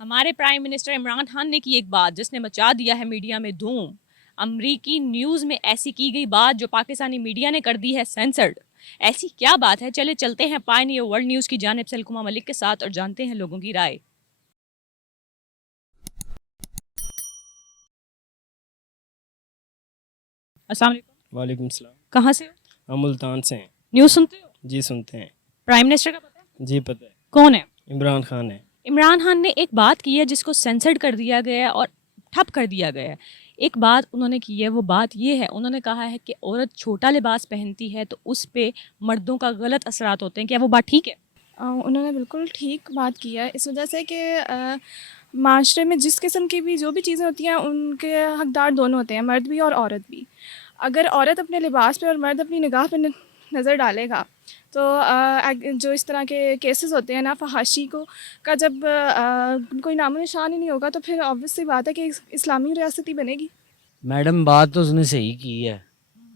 ہمارے prime minister Imran Khan نے کی ایک بات جس نے مچا دیا ہے میڈیا میں دھوم. امریکی نیوز میں ایسی کی گئی بات جو پاکستانی میڈیا نے کر دی ہے سینسرڈ. ایسی کیا بات ہے؟ چلتے ہیں پائنیئر ورلڈ نیوز کی جانب سے الکما ملک کے ساتھ اور جانتے ہیں لوگوں کی رائے. السلام علیکم. وعلیکم السلام. کہاں سے ہو؟ ہم ملتان سے ہیں. نیوز سنتے ہو؟ جی سنتے ہیں. پرائم منسٹر کا پتہ ہے؟ جی پتہ ہے. کون ہے؟ عمران خان ہے. عمران خان نے ایک بات کی ہے جس کو سینسرڈ کر دیا گیا ہے اور ٹھپ کر دیا گیا ہے. ایک بات انہوں نے کی ہے، وہ بات یہ ہے انہوں نے کہا ہے کہ عورت چھوٹا لباس پہنتی ہے تو اس پہ مردوں کا غلط اثرات ہوتے ہیں. کیا وہ بات ٹھیک ہے؟ انہوں نے بالکل ٹھیک بات کی ہے، اس وجہ سے کہ معاشرے میں جس قسم کی بھی جو بھی چیزیں ہوتی ہیں ان کے حقدار دونوں ہوتے ہیں، مرد بھی اور عورت بھی. اگر عورت اپنے لباس پہ اور مرد اپنی نگاہ پہ نظر ڈالے گا تو جو اس طرح کے کیسز ہوتے ہیں نا فحاشی کو کا جب کوئی نام و نشان ہی نہیں ہوگا تو پھر obvious سی بات ہے کہ اسلامی ریاست ہی بنے گی. میڈم بات تو اس نے صحیح کی ہے،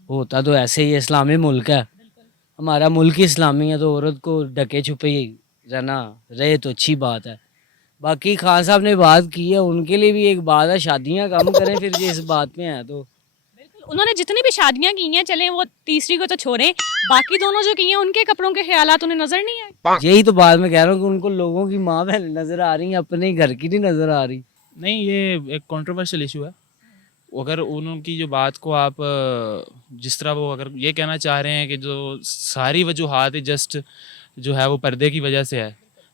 ہوتا تو ایسے ہی اسلامی ملک ہے، ہمارا ملک ہی اسلامی ہے تو عورت کو ڈھکے چھپے ہی رہنا رہے تو اچھی بات ہے. باقی خان صاحب نے بات کی ہے ان کے لیے بھی ایک بات ہے، شادیاں کم کریں پھر جی اس بات میں ہے تو. انہوں نے جتنی بھی شادیاں کی ہیں چلیں وہ تیسری کو تو چھوڑیں، باقی دونوں جو کی ہیں ان کے کپڑوں کے خیالات انہیں نظر نہیں آئے. یہی تو بات میں کہہ رہا ہوں کہ ان کو لوگوں کی ماں بہن نظر آ رہی ہیں، اپنے گھر کی نہیں نظر آ رہی. نہیں، یہ ایک کنٹروورشل ایشو ہے. اگر ان کی جو بات کو آپ جس طرح وہ اگر یہ کہنا چاہ رہے ہیں کہ جو ساری وجوہات جسٹ جو ہے وہ پردے کی وجہ سے ہے،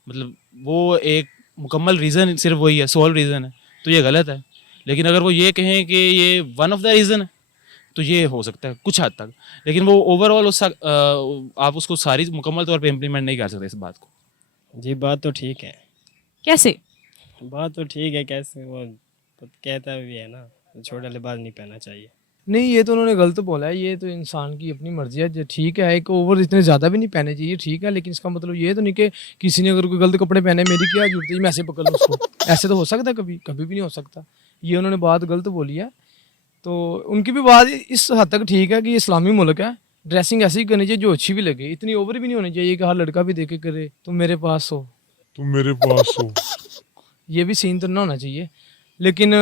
مطلب وہ ایک مکمل ریزن صرف وہی ہے، سول ریزن ہے، تو یہ غلط ہے. لیکن اگر وہ یہ کہیں کہ یہ ون آف دا ریزن ہے تو یہ ہو سکتا ہے کچھ حد تک، لیکن وہ اوور آل آپ اس کو ساری مکمل طور پہ امپلیمنٹ نہیں کر سکتے اس بات کو. جی بات تو ٹھیک ہے. کیسے؟ بات تو ٹھیک ہے، کیسے وہ کہتا بھی ہے نا چھوٹا لباس نہیں پہننا چاہیے. نہیں، یہ تو انہوں نے غلط بولا ہے، یہ تو انسان کی اپنی مرضی ہے. ٹھیک ہے ایک اوور اتنے زیادہ بھی نہیں پہنے چاہیے، ٹھیک ہے، لیکن اس کا مطلب یہ تو نہیں کہ کسی نے اگر کوئی غلط کپڑے پہنے میری کیا ضرورت ہے میں ایسے پکڑ لوں اس کو. ایسے تو ہو سکتا ہے، کبھی بھی نہیں ہو سکتا. یہ انہوں نے بات غلط بولی ہے. تو ان کی بھی بات اس حد تک ٹھیک ہے کہ یہ اسلامی ملک ہے، ڈریسنگ ایسی کرنی چاہیے جو اچھی بھی لگے، اتنی اوور بھی نہیں ہونی چاہیے کہ ہر لڑکا بھی دیکھے کرے تم میرے پاس ہو. یہ بھی سین تو نہ ہونا چاہیے. لیکن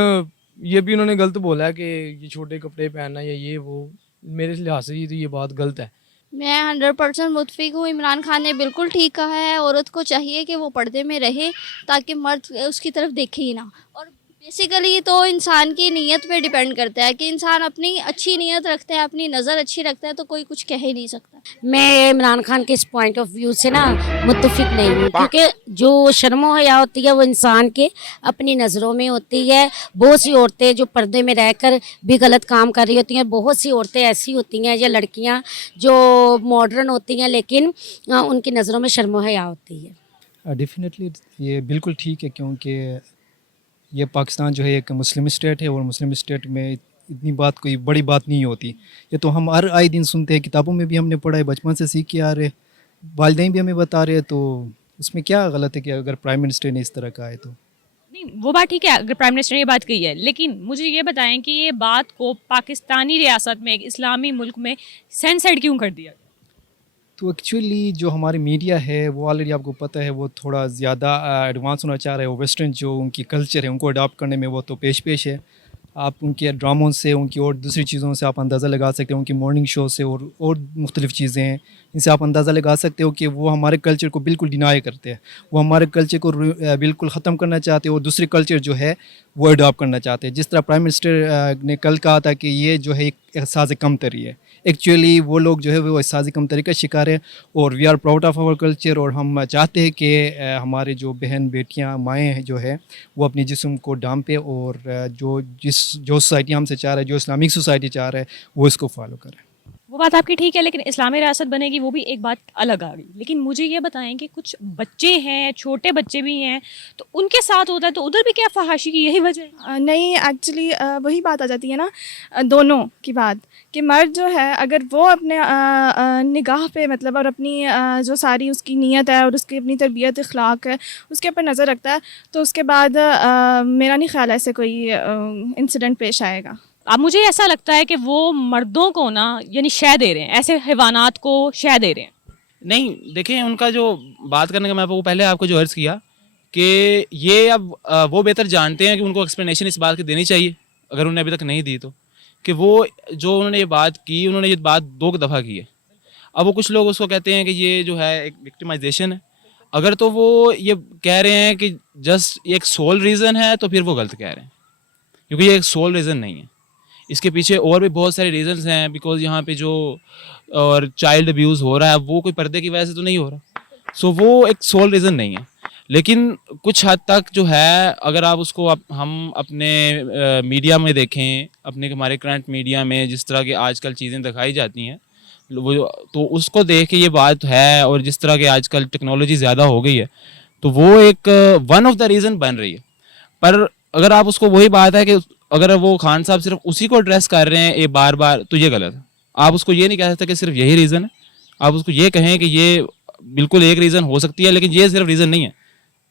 یہ بھی انہوں نے غلط بولا ہے کہ یہ چھوٹے کپڑے پہننا یا یہ وہ، میرے لحاظ سے تو یہ بات غلط ہے. میں 100% متفق ہوں. عمران خان نے بالکل ٹھیک کہا ہے، عورت کو چاہیے کہ وہ پردے میں رہے تاکہ مرد اس کی طرف دیکھے ہی نہ. اور بیسیکلی تو انسان کی نیت پہ ڈیپینڈ کرتا ہے کہ انسان اپنی اچھی نیت رکھتا ہے، اپنی نظر اچھی رکھتا ہے تو کوئی کچھ کہہ ہی نہیں سکتا. میں عمران خان کے اس پوائنٹ آف ویو سے نا متفق نہیں ہوں، کیونکہ جو شرم و حیا ہوتی ہے وہ انسان کے اپنی نظروں میں ہوتی ہے. بہت سی عورتیں جو پردے میں رہ کر بھی غلط کام کر رہی ہوتی ہیں، بہت سی عورتیں ایسی ہوتی ہیں یا لڑکیاں جو ماڈرن ہوتی ہیں لیکن ان کی نظروں میں شرم و حیا ہوتی ہے. ڈیفینیٹلی یہ بالکل ٹھیک ہے، کیونکہ یہ پاکستان جو ہے ایک مسلم اسٹیٹ ہے اور مسلم اسٹیٹ میں اتنی بات کوئی بڑی بات نہیں ہوتی. یہ تو ہم ہر آئے دن سنتے ہیں، کتابوں میں بھی ہم نے پڑھا ہے، بچپن سے سیکھ کے آ رہے، والدین بھی ہمیں بتا رہے. تو اس میں کیا غلط ہے کہ اگر پرائم منسٹر نے اس طرح کہا ہے تو؟ نہیں، وہ بات ٹھیک ہے اگر پرائم منسٹر نے یہ بات کہی ہے، لیکن مجھے یہ بتائیں کہ یہ بات کو پاکستانی ریاست میں ایک اسلامی ملک میں سینسرڈ کیوں کر دیا؟ تو ایکچولی جو ہماری میڈیا ہے وہ آلریڈی آپ کو پتہ ہے وہ تھوڑا زیادہ ایڈوانس ہونا چاہ رہا ہے. وہ ویسٹرن جو ان کی کلچر ہے ان کو اڈاپٹ کرنے میں وہ تو پیش ہے. آپ ان کے ڈراموں سے، ان کی اور دوسری چیزوں سے آپ اندازہ لگا سکتے ہیں، ان کی مارننگ شو سے اور مختلف چیزیں ہیں، ان سے آپ اندازہ لگا سکتے ہو کہ وہ ہمارے کلچر کو بالکل ڈینائی کرتے ہیں. وہ ہمارے کلچر کو بالکل ختم کرنا چاہتے ہیں اور دوسری کلچر جو ہے وہ اڈاپٹ کرنا چاہتے ہیں. جس طرح پرائم منسٹر نے کل کہا تھا کہ یہ جو ہے ایک احساس کمتری ہے. ایکچولی وہ لوگ جو ہے وہ احساس کمتری کا شکار ہے اور we are proud of our culture. اور ہم چاہتے ہیں کہ ہمارے جو بہن بیٹیاں مائیں ہیں جو ہے وہ اپنی جسم کو ڈھانپے اور جو سوسائٹی ہم سے چاہ رہا ہے، جو اسلامک سوسائٹی چاہ رہا ہے وہ اس کو فالو کرے. وہ بات آپ کی ٹھیک ہے، لیکن اسلامی ریاست بنے گی وہ بھی ایک بات الگ آ گئی. لیکن مجھے یہ بتائیں کہ کچھ بچے ہیں، چھوٹے بچے بھی ہیں، تو ان کے ساتھ ہوتا ہے تو ادھر بھی کیا فحاشی کی یہی وجہ ہے؟ نہیں، ایکچولی وہی بات آ جاتی ہے نا دونوں کی بات کہ مرد جو ہے اگر وہ اپنے نگاہ پہ مطلب اور اپنی جو ساری اس کی نیت ہے اور اس کی اپنی تربیت اخلاق ہے اس کے اوپر نظر رکھتا ہے تو اس کے بعد میرا نہیں خیال ایسے کوئی انسیڈنٹ پیش آئے گا. اب مجھے ایسا لگتا ہے کہ وہ مردوں کو نا یعنی شے دے رہے ہیں، ایسے حیوانات کو شے دے رہے ہیں. نہیں دیکھیں، ان کا جو بات کرنے کا میں وہ پہلے آپ کو جو عرض کیا کہ یہ اب وہ بہتر جانتے ہیں کہ ان کو ایکسپلینیشن اس بات کی دینی چاہیے, اگر انہوں نے ابھی تک نہیں دی تو, کہ وہ جو انہوں نے یہ بات کی, انہوں نے یہ بات 2 دفعہ کی ہے. اب وہ کچھ لوگ اس کو کہتے ہیں کہ یہ جو ہے ایک وکٹمائزیشن ہے. اگر تو وہ یہ کہہ رہے ہیں کہ جسٹ ایک سول ریزن ہے تو پھر وہ غلط کہہ رہے ہیں, کیونکہ یہ ایک سول ریزن نہیں ہے. اس کے پیچھے اور بھی بہت سارے ریزنز ہیں, بیکاز یہاں پہ جو اور چائلڈ ابیوز ہو رہا ہے وہ کوئی پردے کی وجہ سے تو نہیں ہو رہا, سو وہ ایک سول ریزن نہیں ہے. لیکن کچھ حد تک جو ہے, اگر آپ اس کو ہم اپنے میڈیا میں دیکھیں, اپنے ہمارے کرنٹ میڈیا میں جس طرح کی آج کل چیزیں دکھائی جاتی ہیں, وہ تو اس کو دیکھ کے یہ بات ہے, اور جس طرح کہ آج کل ٹیکنالوجی زیادہ ہو گئی ہے تو وہ ایک ون آف دا ریزن بن رہی ہے. پر اگر آپ اس کو وہی بات ہے کہ اگر وہ خان صاحب صرف اسی کو ایڈریس کر رہے ہیں بار بار, تو یہ غلط ہے. آپ اس کو یہ نہیں کہہ سکتے کہ صرف یہی ریزن ہے. آپ اس کو یہ کہیں کہ یہ بالکل ایک ریزن ہو سکتی ہے, لیکن یہ صرف ریزن نہیں ہے.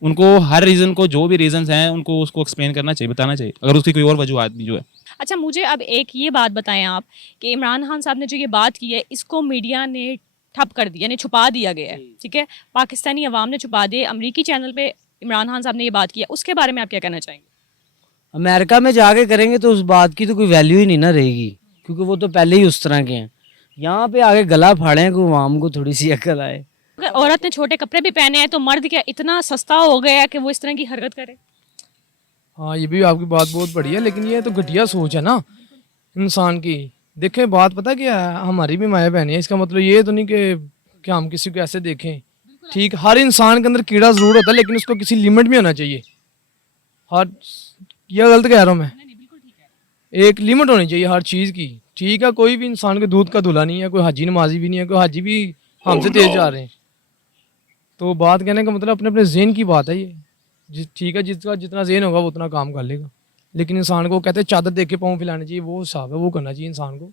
ان کو ہر ریزن کو, جو بھی ریزنز ہیں ان کو اس کو ایکسپلین کرنا چاہیے, بتانا چاہیے, اگر اس کی کوئی اور وجوہات بھی جو ہے. اچھا مجھے اب ایک یہ بات بتائیں آپ کہ عمران خان صاحب نے جو یہ بات کی ہے اس کو میڈیا نے ٹھپ کر دیا, یعنی چھپا دیا گیا ہے, ٹھیک ہے, پاکستانی عوام نے چھپا دیا. امریکی چینل پہ عمران خان صاحب نے یہ بات کی ہے, اس کے بارے میں آپ کیا کہنا چاہیں گے؟ امریکہ میں جا کے کریں گے تو اس بات کی تو کوئی ویلیو ہی نہیں نہ رہے گی, کیونکہ وہ تو پہلے ہی اس طرح کے ہیں. یہاں پہ آگے گلا پھاڑیں کہ عوام کو تھوڑی سی عقل آئے. اگر عورت نے چھوٹے کپڑے بھی پہنے ہیں تو مرد کیا اتنا سستا ہو گیا ہے کہ وہ اس طرح کی حرکت کرے؟ ہاں یہ بھی آپ کی بات بہت بڑی ہے, لیکن یہ تو گھٹیا سوچ ہے نا انسان کی. دیکھیں بات پتہ کیا ہے, ہماری بھی مائیں بہنیں ہیں, اس کا مطلب یہ تو نہیں کہ ہم کسی کو ایسے دیکھیں. ٹھیک, ہر انسان کے اندر کیڑا ضرور ہوتا ہے, لیکن اس کو کسی لمٹ میں ہونا چاہیے. یہ غلط کہہ رہا ہوں میں, ایک لمٹ ہونی چاہیے ہر چیز کی. ٹھیک ہے, کوئی بھی انسان کے دودھ کا دھلا نہیں ہے, کوئی حاجی نمازی بھی نہیں ہے, کوئی حاجی بھی ہم سے تیز جا رہے ہیں. تو بات کہنے کا مطلب اپنے ذہن کی بات ہے یہ. ٹھیک ہے, جس کا جتنا ذہن ہوگا وہ اتنا کام کر لے گا, لیکن انسان کو کہتے ہیں چادر دیکھ کے پاؤں پھیلانا چاہیے, وہ حساب ہے, وہ کرنا چاہیے انسان کو.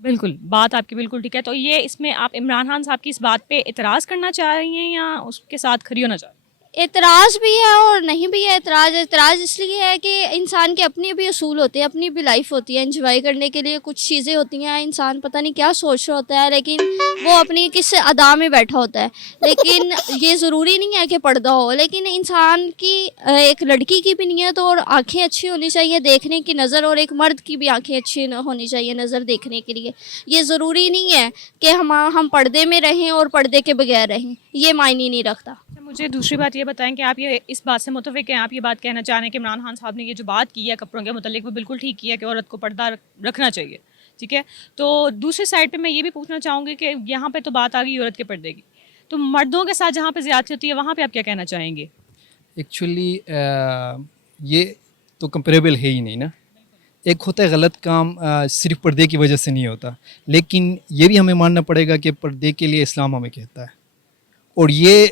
بالکل, بات آپ کی بالکل ٹھیک ہے. تو یہ اس میں آپ عمران خان صاحب کی اس بات پہ اعتراض کرنا چاہ رہی ہیں یا اس کے ساتھ کھڑی ہونا چاہ رہی ہیں؟ اعتراض بھی ہے اور نہیں بھی ہے. اعتراض اس لیے ہے کہ انسان کے اپنے بھی اصول ہوتے ہیں, اپنی بھی لائف ہوتی ہے, انجوائے کرنے کے لیے کچھ چیزیں ہوتی ہیں. انسان پتہ نہیں کیا سوچ رہا ہوتا ہے, لیکن وہ اپنی کس ادا میں بیٹھا ہوتا ہے. لیکن یہ ضروری نہیں ہے کہ پردہ ہو, لیکن انسان کی ایک لڑکی کی بھی نیت اور آنکھیں اچھی ہونی چاہیے دیکھنے کی نظر, اور ایک مرد کی بھی آنکھیں اچھی ہونی چاہیے نظر دیکھنے کے لیے. یہ ضروری نہیں ہے کہ ہم پردے میں رہیں اور پردے کے بغیر رہیں, یہ معنی نہیں رکھتا. مجھے دوسری بات یہ بتائیں کہ آپ یہ اس بات سے متفق ہیں, آپ یہ بات کہنا چاہ رہے ہیں کہ عمران خان صاحب نے یہ جو بات کی ہے کپڑوں کے متعلق وہ بالکل ٹھیک کی ہے کہ عورت کو پردہ رکھنا چاہیے, ٹھیک ہے. تو دوسری سائڈ پہ میں یہ بھی پوچھنا چاہوں گی کہ یہاں پہ تو بات آ گئی عورت کے پردے کی, تو مردوں کے ساتھ جہاں پہ زیادتی ہوتی ہے وہاں پہ آپ کیا کہنا چاہیں گے؟ ایکچولی یہ تو کمپیریبل ہے ہی نہیں نا. ایک ہوتا ہے غلط کام صرف پردے کی وجہ سے نہیں ہوتا, لیکن یہ بھی ہمیں ماننا پڑے گا کہ پردے کے لیے اسلام ہمیں کہتا ہے, اور یہ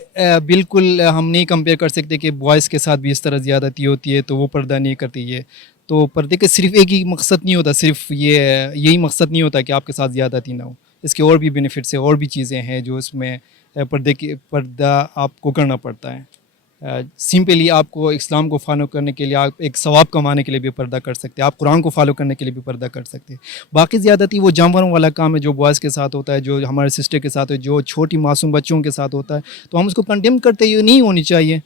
بالکل ہم نہیں کمپیئر کر سکتے کہ بوائز کے ساتھ بھی اس طرح زیادتی ہوتی ہے تو وہ پردہ نہیں کرتی ہے. تو پردے کا صرف ایک ہی مقصد نہیں ہوتا, صرف یہی مقصد نہیں ہوتا کہ آپ کے ساتھ زیادتی نہ ہو. اس کے اور بھی بینیفٹس ہیں, اور بھی چیزیں ہیں جو اس میں پردہ آپ کو کرنا پڑتا ہے. سمپلی آپ کو اسلام کو فالو کرنے کے لیے, آپ ایک ثواب کمانے کے لیے بھی پردہ کر سکتے ہیں, آپ قرآن کو فالو کرنے کے لیے بھی پردہ کر سکتے ہیں. باقی زیادتی وہ جانوروں والا کام ہے جو بوائز کے ساتھ ہوتا ہے, جو ہمارے سسٹر کے ساتھ ہے, جو چھوٹی معصوم بچوں کے ساتھ ہوتا ہے, تو ہم اس کو کنڈیم کرتے یہ نہیں ہونی چاہیے.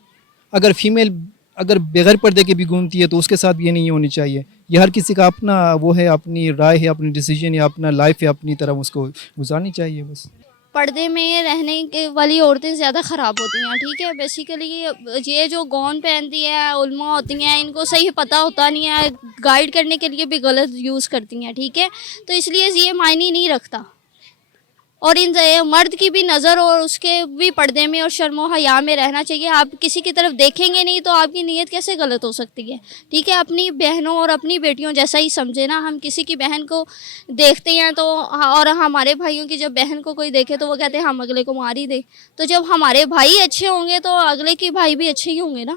اگر فیمیل اگر بغیر پردے کے بھی گھومتی ہے تو اس کے ساتھ بھی یہ نہیں ہونی چاہیے. یہ ہر کسی کا اپنا وہ ہے, اپنی رائے ہے, اپنی ڈیسیجن ہے, اپنا لائف ہے, اپنی طرح اس کو گزارنی چاہیے بس. پردے میں رہنے والی عورتیں زیادہ خراب ہوتی ہیں. ٹھیک ہے, بیسیکلی یہ جو گون پہنتی ہیں علماء ہوتی ہیں, ان کو صحیح پتہ ہوتا نہیں ہے, گائیڈ کرنے کے لیے بھی غلط یوز کرتی ہیں. ٹھیک ہے, تو اس لیے یہ معنی نہیں رکھتا. اور ان مرد کی بھی نظر اور اس کے بھی پردے میں اور شرم و حیا میں رہنا چاہیے. آپ کسی کی طرف دیکھیں گے نہیں تو آپ کی نیت کیسے غلط ہو سکتی ہے؟ ٹھیک ہے, اپنی بہنوں اور اپنی بیٹیوں جیسا ہی سمجھے نا. ہم کسی کی بہن کو دیکھتے ہیں تو, اور ہمارے بھائیوں کی جب بہن کو کوئی دیکھے تو وہ کہتے ہیں ہم اگلے کو مار ہی دیں. تو جب ہمارے بھائی اچھے ہوں گے تو اگلے کے بھائی بھی اچھے ہی ہوں گے نا.